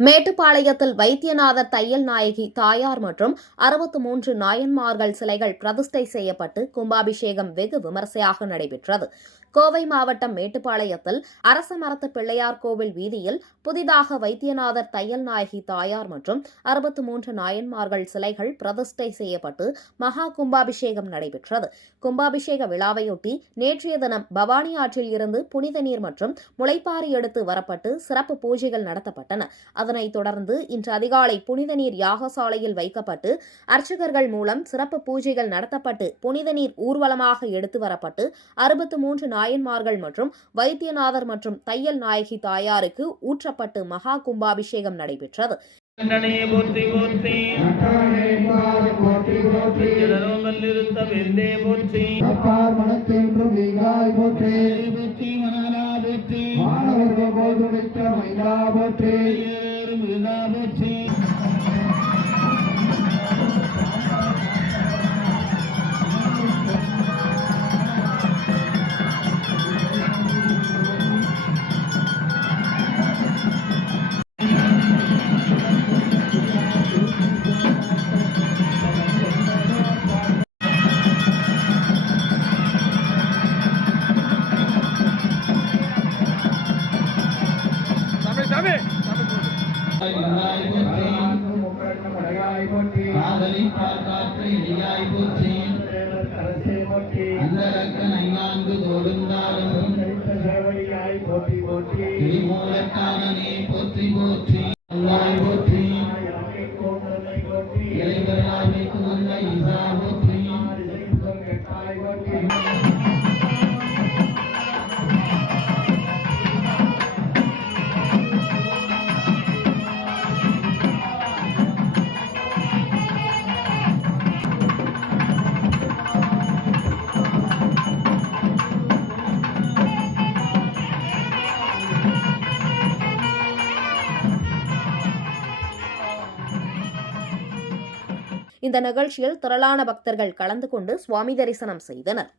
மேட்டுப்பாளையத்தில் வைத்தியநாதர் தையல் நாயகி தாயார் மற்றும் 63 நாயன்மார்கள் சிலைகள் பிரதிஷ்டை செய்யப்பட்டு கும்பாபிஷேகம் வெகு விமரிசையாக நடைபெற்றது. கோவை மாவட்டம் மேட்டுப்பாளையத்தில் அரசமரத்து பிள்ளையார் கோவில் வீதியில் புதிதாக வைத்தியநாதர் தையல் நாயகி தாயார் மற்றும் 63 நாயன்மார்கள் சிலைகள் பிரதிஷ்டை செய்யப்பட்டு மகா கும்பாபிஷேகம் நடைபெற்றது. கும்பாபிஷேக விழாவையொட்டி நேற்றைய தினம் பவானி ஆற்றில் இருந்து புனித நீர் மற்றும் முளைப்பாரி எடுத்து வரப்பட்டு சிறப்பு பூஜைகள் நடத்தப்பட்டன. அதனைத் தொடர்ந்து இன்று அதிகாலை புனித நீர் யாகசாலையில் வைக்கப்பட்டு அர்ச்சகர்கள் மூலம் சிறப்பு பூஜைகள் நடத்தப்பட்டு புனித நீர் ஊர்வலமாக எடுத்து வரப்பட்டு 63 நாயன்மார்கள் மற்றும் வைத்தியநாதர் மற்றும் தையல் நாயகி தாயாருக்கு ஊற்றப்பட்டு மகா கும்பாபிஷேகம் நடைபெற்றது. இந்த நிகழ்ச்சியில் திரளான பக்தர்கள் கலந்து கொண்டு சுவாமி தரிசனம் செய்தனர்.